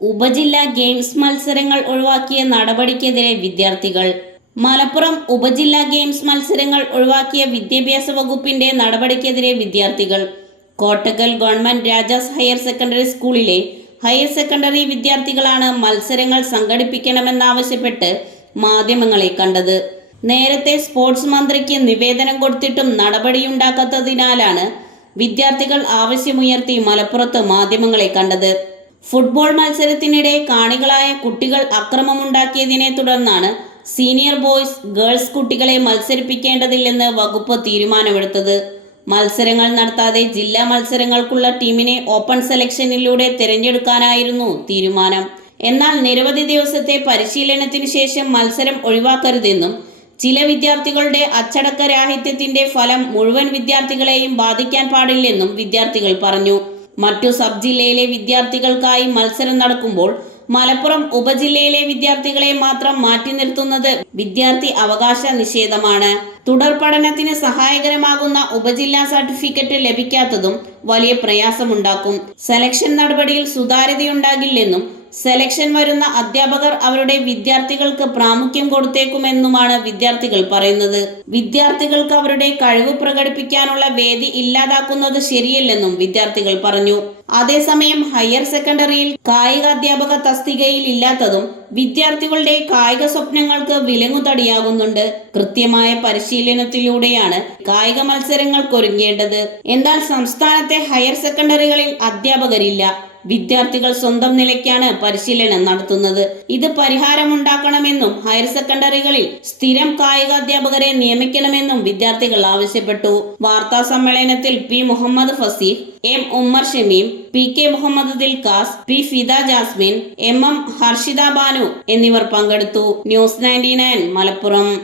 ഉപജില്ലാ ഗെയിംസ് മത്സരങ്ങൾ ഒഴിവാക്കിയ നടപടിക്കെതിരെ വിദ്യാർത്ഥികൾ. മലപ്പുറം ഉപജില്ലാ ഗെയിംസ് മത്സരങ്ങൾ ഒഴിവാക്കിയ വിദ്യാഭ്യാസ വകുപ്പിന്റെ നടപടിക്കെതിരെ വിദ്യാർത്ഥികൾ. Kottakkal government Rajas higher secondary സ്കൂളിലെ ഹയർ സെക്കൻഡറി വിദ്യാർത്ഥികളാണ് മത്സരങ്ങൾ സംഘടിപ്പിക്കണമെന്നാവശ്യപ്പെട്ട് മാധ്യമങ്ങളെ കണ്ടത്. നേരത്തെ സ്പോർട്സ് മന്ത്രിക്ക് നിവേദനം കൊടുത്തിട്ടും നടപടിയുണ്ടാക്കാത്തതിനാലാണ് വിദ്യാർത്ഥികൾ ആവശ്യമുയർത്തി മലപ്പുറത്ത് മാധ്യമങ്ങളെ കണ്ടത്. ഫുട്ബോൾ മത്സരത്തിനിടെ കാണികളായ കുട്ടികൾ അക്രമമുണ്ടാക്കിയതിനെ തുടർന്നാണ് സീനിയർ ബോയ്സ് ഗേൾസ് കുട്ടികളെ മത്സരിപ്പിക്കേണ്ടതില്ലെന്ന് വകുപ്പ് തീരുമാനമെടുത്തത്. മത്സരങ്ങൾ നടത്താതെ ജില്ലാ മത്സരങ്ങൾക്കുള്ള ടീമിനെ ഓപ്പൺ സെലക്ഷനിലൂടെ തിരഞ്ഞെടുക്കാനായിരുന്നു തീരുമാനം. എന്നാൽ നിരവധി ദിവസത്തെ പരിശീലനത്തിന് ശേഷം മത്സരം ഒഴിവാക്കരുതെന്നും ചില വിദ്യാർത്ഥികളുടെ അച്ചടക്കരാഹിത്യത്തിന്റെ ഫലം മുഴുവൻ വിദ്യാർത്ഥികളെയും ബാധിക്കാൻ പാടില്ലെന്നും വിദ്യാർത്ഥികൾ പറഞ്ഞു. മറ്റു സബ് ജില്ലയിലെ വിദ്യാർത്ഥികൾക്കായി മത്സരം നടക്കുമ്പോൾ മലപ്പുറം ഉപജില്ലയിലെ വിദ്യാർത്ഥികളെ മാത്രം മാറ്റി നിർത്തുന്നത് വിദ്യാർത്ഥി അവകാശ നിഷേധമാണ്. തുടർ പഠനത്തിന് സഹായകരമാകുന്ന ഉപജില്ലാ സർട്ടിഫിക്കറ്റ് ലഭിക്കാത്തതും വലിയ പ്രയാസമുണ്ടാക്കും. സെലക്ഷൻ നടപടിയിൽ സുതാര്യതയുണ്ടാകില്ലെന്നും സെലക്ഷൻ വരുന്ന അധ്യാപകർ അവരുടെ വിദ്യാർത്ഥികൾക്ക് പ്രാമുഖ്യം കൊടുത്തേക്കുമെന്നുമാണ് വിദ്യാർത്ഥികൾ പറയുന്നത്. വിദ്യാർത്ഥികൾക്ക് അവരുടെ കഴിവ് പ്രകടിപ്പിക്കാനുള്ള വേദി ഇല്ലാതാക്കുന്നത് ശരിയല്ലെന്നും വിദ്യാർത്ഥികൾ പറഞ്ഞു. അതേസമയം ഹയർ സെക്കൻഡറിയിൽ കായിക അധ്യാപക തസ്തികയിൽ ഇല്ലാത്തതും വിദ്യാർത്ഥികളുടെ കായിക സ്വപ്നങ്ങൾക്ക് വിലങ്ങുതടിയാകുന്നുണ്ട്. കൃത്യമായ പരിശീലനത്തിലൂടെയാണ് കായിക മത്സരങ്ങൾക്കൊരുങ്ങേണ്ടത്. എന്നാൽ സംസ്ഥാനത്തെ ഹയർ സെക്കൻഡറികളിൽ അധ്യാപകരില്ല. വിദ്യാർത്ഥികൾ സ്വന്തം നിലയ്ക്കാണ് പരിശീലനം നടത്തുന്നത്. ഇത് പരിഹാരമുണ്ടാക്കണമെന്നും ഹയർ സെക്കൻഡറികളിൽ സ്ഥിരം കായിക അധ്യാപകരെ നിയമിക്കണമെന്നും വിദ്യാർത്ഥികൾ ആവശ്യപ്പെട്ടു. വാർത്താ സമ്മേളനത്തിൽ P Muhammad Faseeh, M Ummer Shameem, P K Muhammad Dilkas, P Fida Jasmin, M Harshitha Banu എന്നിവർ പങ്കെടുത്തു. ന്യൂസ് 99 മലപ്പുറം.